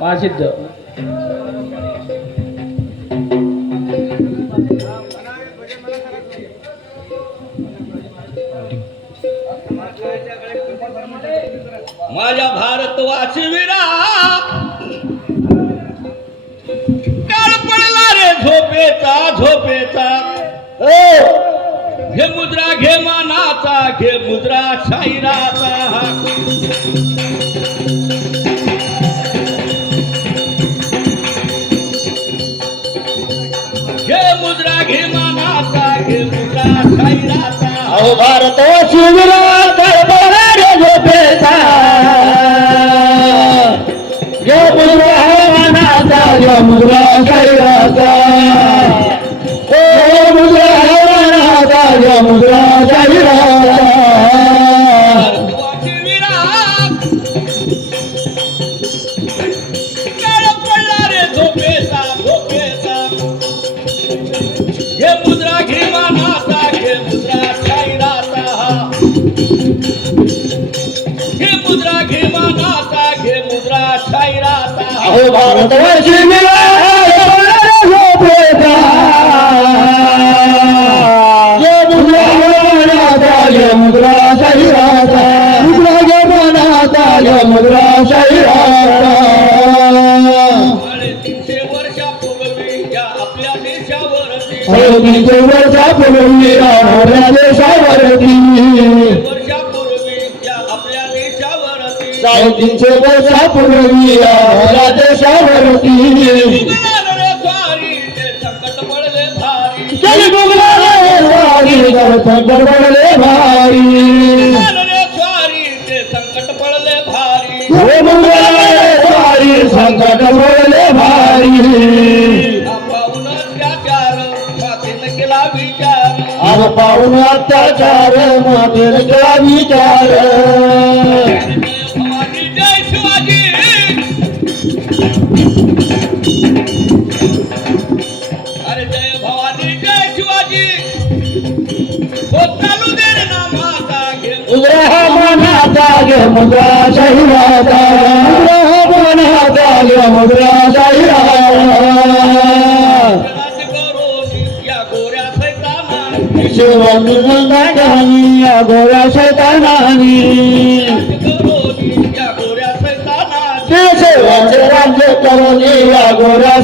महासिद्ध माझ्या भारतवासी विरा काळ पडला रे झोपेचा. झोपेचा घे मुद्रा घे मानाचा घे मुद्रा शाहिराचा. अहो भारत शिवरा करबला रे झोपेचा. यो मुद्रा हवानाचा यो मुद्रा शरीराचा. ओ मुद्रा हवानाचा यो मुद्रा शरीराचा. भारतवासी विरा काळ पडला रे झोपेचा झोपेचा. मुद्रा शाहिराचा अहो भारत शिवरा करबला रे झोपेचा यो मुद्रा यो मुद्रा शरीराचा मुद्रा शरीराचा साडेतीनशे वर्षापूर्वी आपल्या देशावरती देशावरती वर्षापूर्वी आपल्या देशावरती साडेतीनशे वर्षा पूर्वी राहणाऱ्या देशावरती. मुघलांवर स्वारी ते संकट पडले भारी. स्वारी संकट पडले भारी संकट पडले भारी. पाहून अत्याचार मातेर केला विचार. अरे जय भवानी जय शिवाजी। हो चालू दे रे घे मुद्रा मुद्रा शिवानी गाणी या गोऱ्या शैतानानी राज्य करोनी या गोऱ्या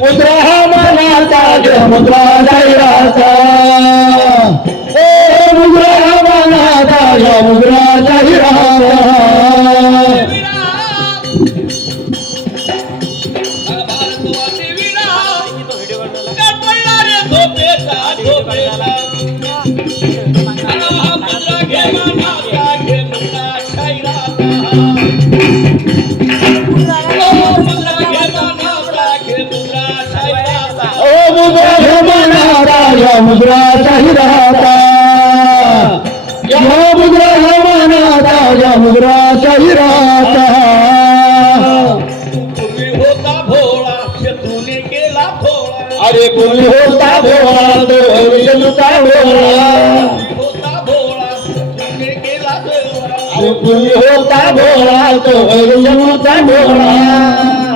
मुद्रा हा मनाचा गे मुद्रा जाहिराचा. ओ मुद्रा हा मनाचा गे मुद्रा जाहिराचा. गे मुद्रा जाहिराचा या मुद्रा हा मनाचा या मुद्रा राहता होता भोळा शत्रूने केला भोळा अरे पूर्वी होता भोळा तो भविष्यता भोळा अरे होता भोळा तो भविष्यता भोळा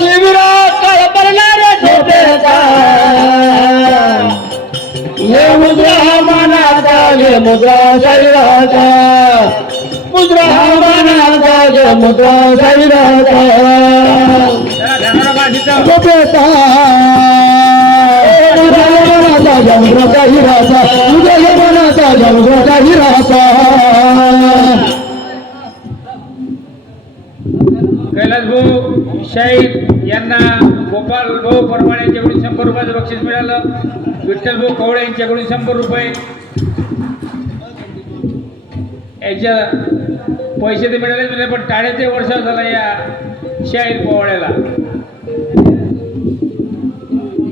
शिबिरात करणारे ये मुद्रा हा मानाचा ये मुद्रा शरीराचा. मुद्रा हा मानाचा ये मुद्रा शरीराचा. झोपेचा मनाचा जमुद्राचा हिराचा तुझ्या मनाचा जमुद्राचा हिराचा कैलास भाऊ शाहीर यांना गोपाल भाऊ परमाणे यांच्याकडून शंभर रुपयाचं बक्षीस मिळालं. विठ्ठल भाऊ कवळे यांच्याकडून शंभर रुपये. याच्या पैसे ते मिळाले पण टाळ्याचे वर्ष झाला या शाहीर पोवाड्याला